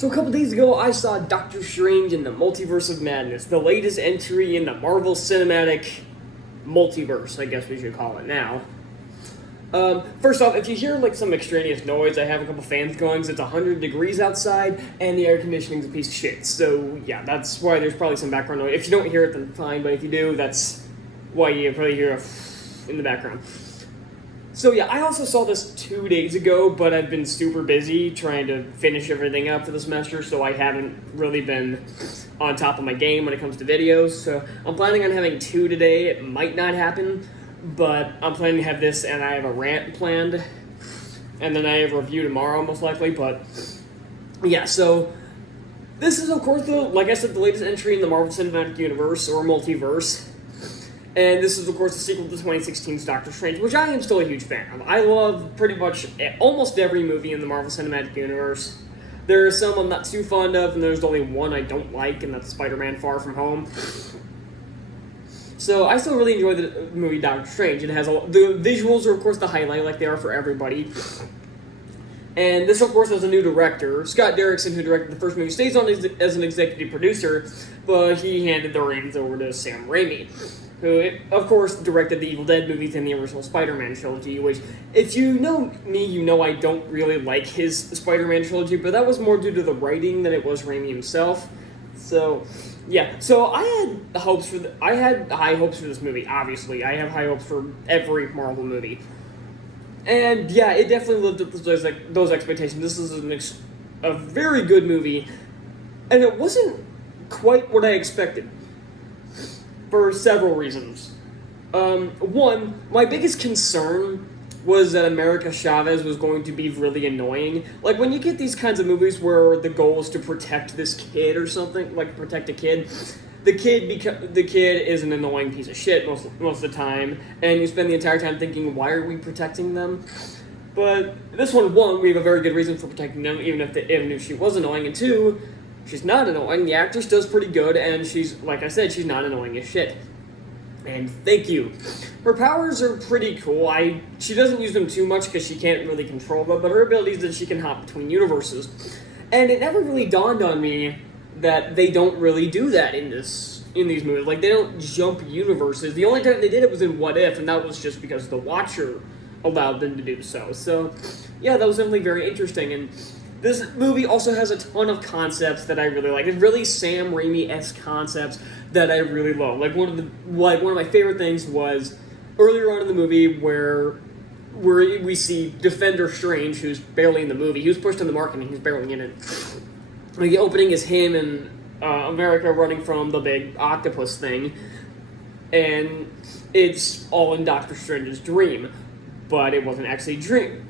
So a couple days ago, I saw Doctor Strange in the Multiverse of Madness, the latest entry in the Marvel Cinematic Multiverse, I guess we should call it now. First off, if you hear like some extraneous noise, I have a couple fans going, so it's 100 degrees outside, and the air conditioning's a piece of shit. So yeah, that's why there's probably some background noise. If you don't hear it, then fine, but if you do, that's why you probably hear a in the background. So yeah, I also saw this 2 days ago, but I've been super busy trying to finish everything up for the semester, so I haven't really been on top of my game when it comes to videos. So I'm planning on having 2 today. It might not happen, but I'm planning to have this, and I have a rant planned, and then I have a review tomorrow, most likely. But yeah, so this is, of course, like I said, the latest entry in the Marvel Cinematic Universe, or Multiverse. And this is, of course, the sequel to 2016's Doctor Strange, which I am still a huge fan of. I love pretty much almost every movie in the Marvel Cinematic Universe. There are some I'm not too fond of, and there's only one I don't like, and that's Spider-Man Far From Home. So I still really enjoy the movie Doctor Strange. It has the visuals are, of course, the highlight, like they are for everybody. And this, of course, has a new director. Scott Derrickson, who directed the first movie, stays on as an executive producer, but he handed the reins over to Sam Raimi, who, of course, directed the Evil Dead movies and the original Spider-Man trilogy, which, if you know me, you know I don't really like his Spider-Man trilogy, but that was more due to the writing than it was Raimi himself. So, yeah. So I had high hopes for this movie, obviously. I have high hopes for every Marvel movie. And, yeah, it definitely lived up to those expectations. This is a very good movie, and it wasn't quite what I expected, for several reasons. One, my biggest concern was that America Chavez was going to be really annoying. Like, when you get these kinds of movies where the goal is to protect this kid or something, like protect a kid, the kid is an annoying piece of shit most of the time, and you spend the entire time thinking, why are we protecting them? But this one, we have a very good reason for protecting them, even if she was annoying, and two, she's not annoying. The actress does pretty good, and she's, like I said, she's not annoying as shit. And thank you. Her powers are pretty cool. She doesn't use them too much because she can't really control them, but her ability is that she can hop between universes. And it never really dawned on me that they don't really do that in these movies. Like, they don't jump universes. The only time they did it was in What If, and that was just because the Watcher allowed them to do so. So, yeah, that was definitely very interesting, and this movie also has a ton of concepts that I really like. It's really Sam Raimi-esque concepts that I really love. Like one of my favorite things was earlier on in the movie where we see Defender Strange, who's barely in the movie. He was pushed on the market and he's barely in it. Like, the opening is him and America running from the big octopus thing, and it's all in Doctor Strange's dream, but it wasn't actually a dream.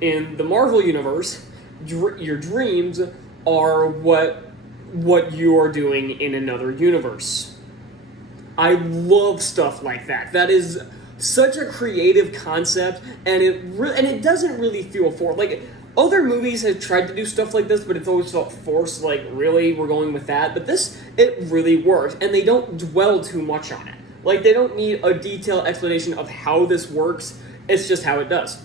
In the Marvel Universe, your dreams are what you're doing in another universe. I love stuff like that. That is such a creative concept, and it doesn't really feel forced. Like, other movies have tried to do stuff like this, but it's always felt forced, like, really, we're going with that? But this, it really works, and they don't dwell too much on it. Like, they don't need a detailed explanation of how this works, it's just how it does.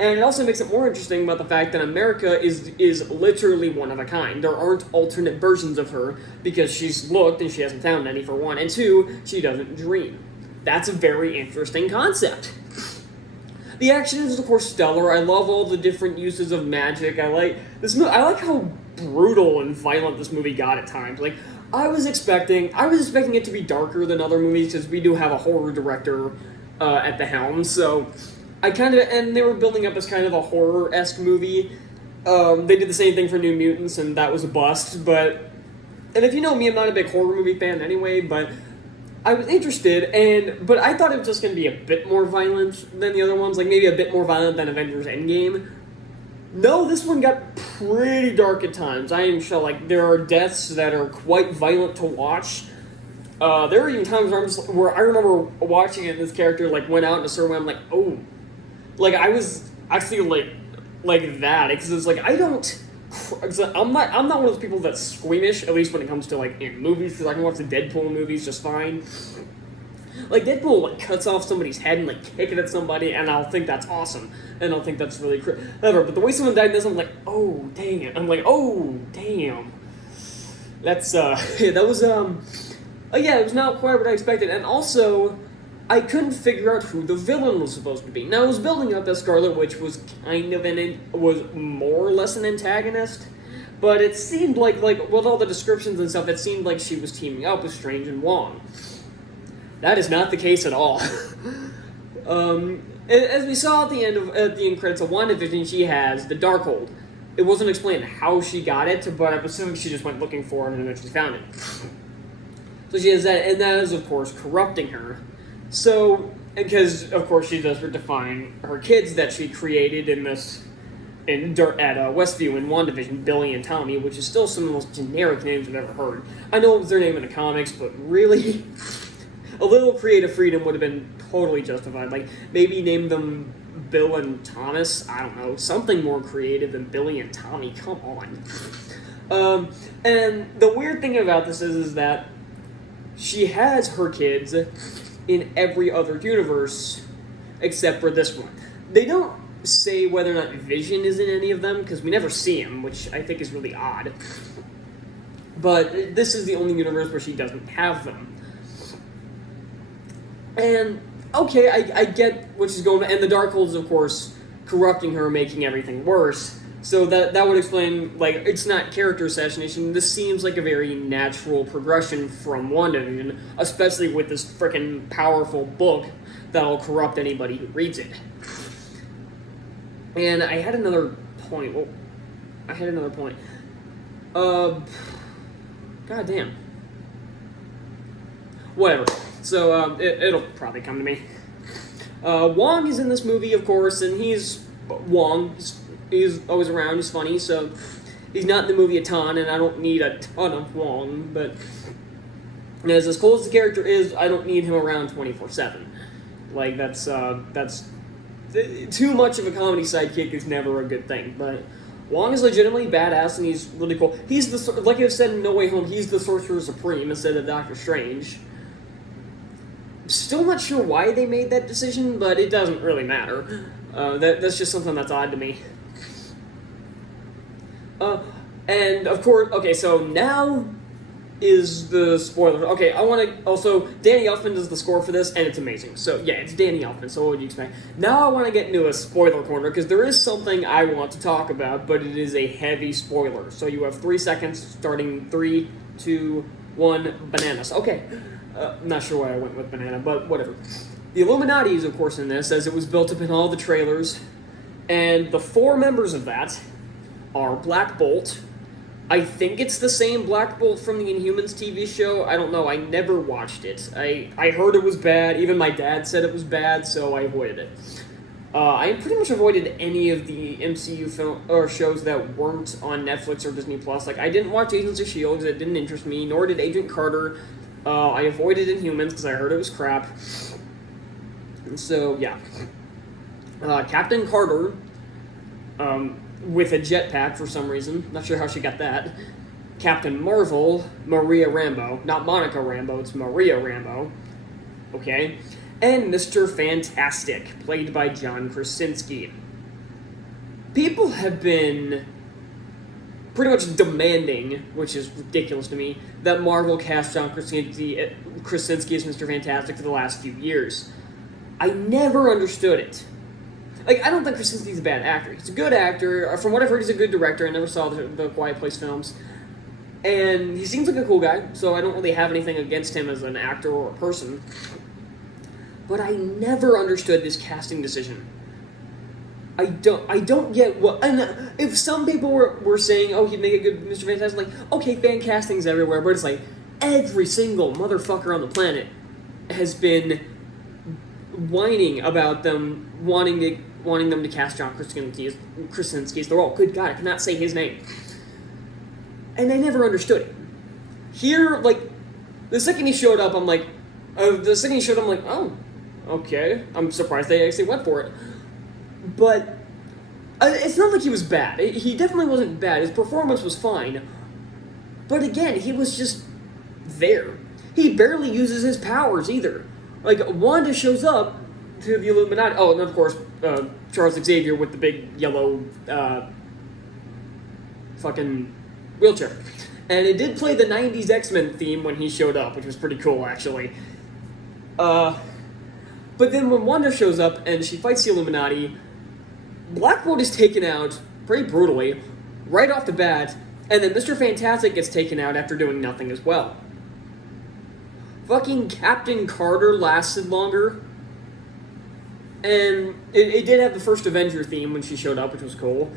And it also makes it more interesting about the fact that America is literally one of a kind. There aren't alternate versions of her, because she's looked and she hasn't found any, for one, and two, she doesn't dream. That's a very interesting concept. The action is, of course, stellar. I love all the different uses of magic. I like how brutal and violent this movie got at times. Like, I was expecting it to be darker than other movies, because we do have a horror director at the helm, so and they were building up as kind of a horror-esque movie. They did the same thing for New Mutants, and that was a bust, and if you know me, I'm not a big horror movie fan anyway, but I was interested, but I thought it was just going to be a bit more violent than the other ones, like maybe a bit more violent than Avengers Endgame. No, this one got pretty dark at times. I am sure, like, there are deaths that are quite violent to watch. There were even times where I remember watching it, and this character, like, went out in a certain way, I'm like, oh. Like, I was actually, like that, because it's like, I'm not one of those people that's squeamish, at least when it comes to, like, in movies, because I can watch the Deadpool movies just fine. Like, Deadpool, like, cuts off somebody's head and, like, kick it at somebody, and I'll think that's awesome. And I'll think that's really clever. But the way someone died in this, I'm like, oh, dang it. I'm like, oh, damn. That's, yeah, that was, yeah, it was not quite what I expected. And also, I couldn't figure out who the villain was supposed to be. Now, I was building up that Scarlet Witch was kind of was more or less an antagonist. But it seemed like, with all the descriptions and stuff, it seemed like she was teaming up with Strange and Wong. That is not the case at all. As we saw at the end credits of WandaVision, she has the Darkhold. It wasn't explained how she got it, but I'm assuming she just went looking for it and eventually found it. So she has that, and that is, of course, corrupting her. So, because, of course, she's desperate to find her kids that she created at Westview in WandaVision, Billy and Tommy, which is still some of the most generic names I've ever heard. I know it was their name in the comics, but really, a little creative freedom would have been totally justified. Like, maybe name them Bill and Thomas, I don't know, something more creative than Billy and Tommy, come on. And the weird thing about this is that she has her kids in every other universe except for this one. They don't say whether or not Vision is in any of them, because we never see him, which I think is really odd. But this is the only universe where she doesn't have them. And, okay, I get what she's going... And the Darkhold is, of course, corrupting her, making everything worse. So that would explain, like, it's not character assassination. This seems like a very natural progression from WandaVision, especially with this frickin' powerful book that'll corrupt anybody who reads it. And I had another point. God damn. Whatever. So, it'll probably come to me. Wong is in this movie, of course, and he's Wong. He's always around, he's funny, so he's not in the movie a ton, and I don't need a ton of Wong, but as cool as the character is, I don't need him around 24/7. Like, that's too much of a comedy sidekick is never a good thing, but Wong is legitimately badass, and he's really cool. He's like I've said in No Way Home, he's the Sorcerer Supreme instead of Doctor Strange. Still not sure why they made that decision, but it doesn't really matter. That's just something that's odd to me. And of course, okay, so now is the spoiler. Okay, I want to also, Danny Elfman does the score for this, and it's amazing. So yeah, it's Danny Elfman, so what would you expect? Now I want to get into a spoiler corner, because there is something I want to talk about, but it is a heavy spoiler. So you have 3 seconds, starting 3, 2, 1, bananas. Okay, not sure why I went with banana, but whatever. The Illuminati is, of course, in this, as it was built up in all the trailers, and the 4 members of that are Black Bolt. I think it's the same Black Bolt from the Inhumans TV show. I don't know. I never watched it. I heard it was bad. Even my dad said it was bad, so I avoided it. I pretty much avoided any of the MCU film or shows that weren't on Netflix or Disney Plus. Like, I didn't watch Agents of S.H.I.E.L.D. because it didn't interest me, nor did Agent Carter. I avoided Inhumans because I heard it was crap. And so, yeah. Captain Carter, with a jetpack for some reason. Not sure how she got that. Captain Marvel, Maria Rambeau. Not Monica Rambeau, it's Maria Rambeau. Okay. And Mr. Fantastic, played by John Krasinski. People have been pretty much demanding, which is ridiculous to me, that Marvel cast John Krasinski as Mr. Fantastic for the last few years. I never understood it. Like, I don't think Krasinski's a bad actor. He's a good actor. From what I've heard, he's a good director. I never saw the Quiet Place films. And he seems like a cool guy, so I don't really have anything against him as an actor or a person. But I never understood this casting decision. I don't get what... And if some people were saying, oh, he'd make a good Mr. Fantastic, like, okay, fan casting's everywhere, but it's like, every single motherfucker on the planet has been whining about them wanting them to cast John Krasinski as the role. Good God, I cannot say his name. And I never understood it. Here, like, the second he showed up, I'm like, oh, okay. I'm surprised they actually went for it. But it's not like he was bad. He definitely wasn't bad. His performance was fine. But again, he was just there. He barely uses his powers either. like, Wanda shows up to the Illuminati. Oh, and of course, Charles Xavier with the big yellow fucking wheelchair. And it did play the 90s X-Men theme when he showed up, which was pretty cool, actually. But then when Wanda shows up and she fights the Illuminati, Black Bolt is taken out pretty brutally, right off the bat, and then Mr. Fantastic gets taken out after doing nothing as well. Fucking Captain Carter lasted longer. And it did have the first Avenger theme when she showed up, which was cool.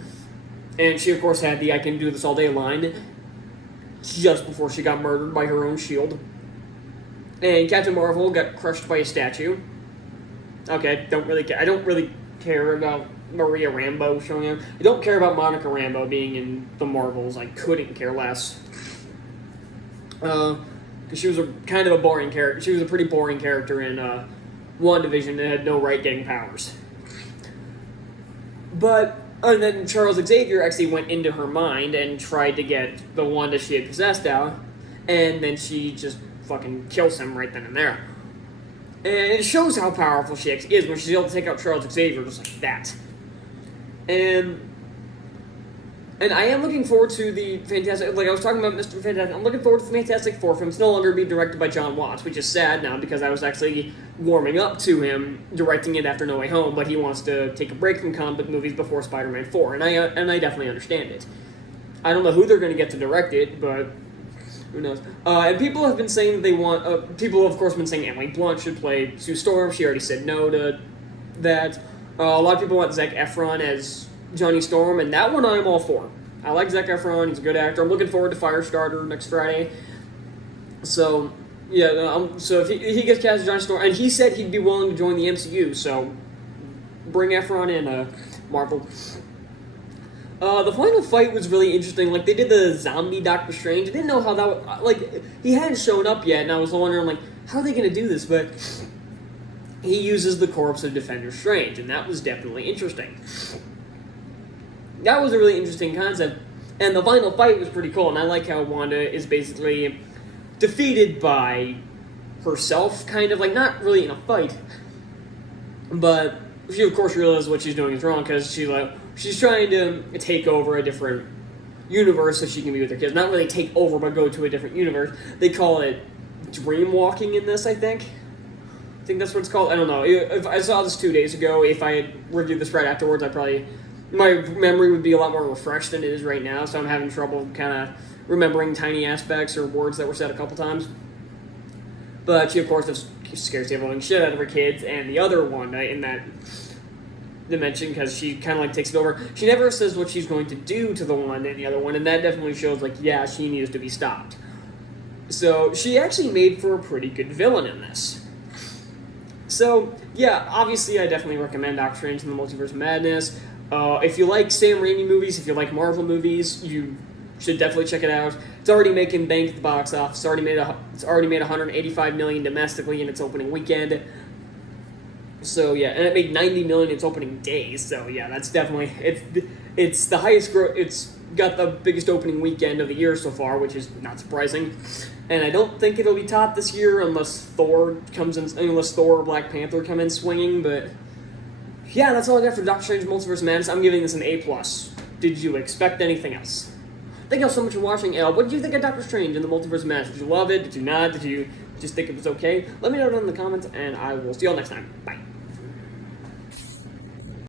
And she, of course, had the I can do this all day line just before she got murdered by her own shield. And Captain Marvel got crushed by a statue. Okay, I don't really care about Maria Rambeau showing up. I don't care about Monica Rambeau being in the Marvels. I couldn't care less. Because she was kind of a boring character. She was a pretty boring character in WandaVision and had no right getting powers. But and then Charles Xavier actually went into her mind and tried to get the Wanda she had possessed out, and then she just fucking kills him right then and there. And it shows how powerful she is when she's able to take out Charles Xavier just like that. And I am looking forward to the Fantastic... Like, I was talking about Mr. Fantastic. I'm looking forward to the Fantastic Four film. It's no longer being directed by John Watts, which is sad now because I was actually warming up to him directing it after No Way Home, but he wants to take a break from comic book movies before Spider-Man 4, and I definitely understand it. I don't know who they're going to get to direct it, but who knows. And people have been saying that they want... people, of course, have been saying Emily Blunt should play Sue Storm. She already said no to that. A lot of people want Zac Efron as Johnny Storm, and that one I'm all for. I like Zac Efron, he's a good actor. I'm looking forward to Firestarter next Friday. So, yeah, so if he gets cast as Johnny Storm, and he said he'd be willing to join the MCU, so bring Efron in, Marvel. The final fight was really interesting. Like, they did the zombie Doctor Strange. I didn't know how that would... Like, he hadn't shown up yet, and I was wondering, like, how are they going to do this? But he uses the corpse of Defender Strange, and that was definitely interesting. That was a really interesting concept, and the final fight was pretty cool, and I like how Wanda is basically defeated by herself, kind of, like, not really in a fight, but she, of course, realizes what she's doing is wrong, because she's trying to take over a different universe so she can be with her kids. Not really take over, but go to a different universe. They call it dream walking in this, I think. I think that's what it's called. I don't know. If I saw this 2 days ago, if I had reviewed this right afterwards, my memory would be a lot more refreshed than it is right now, so I'm having trouble kind of remembering tiny aspects or words that were said a couple times. But she, of course, scares the living shit out of her kids, and the other one in that dimension, because she kind of, like, takes it over. She never says what she's going to do to the one in the other one, and that definitely shows, like, yeah, she needs to be stopped. So, she actually made for a pretty good villain in this. So, yeah, obviously I definitely recommend Doctor Strange in the Multiverse of Madness. If you like Sam Raimi movies, if you like Marvel movies, you should definitely check it out. It's already making bank at the box office. It's already made $185 million domestically in its opening weekend. So yeah, and it made $90 million in its opening day. So yeah, that's definitely it's the highest growth. It's got the biggest opening weekend of the year so far, which is not surprising. And I don't think it'll be topped this year unless Thor or Black Panther come in swinging. But yeah, that's all I got for Doctor Strange Multiverse of Madness. I'm giving this an A+. Did you expect anything else? Thank you all so much for watching. What did you think of Doctor Strange in the Multiverse of Madness? Did you love it? Did you not? Did you just think it was okay? Let me know down in the comments, and I will see you all next time. Bye.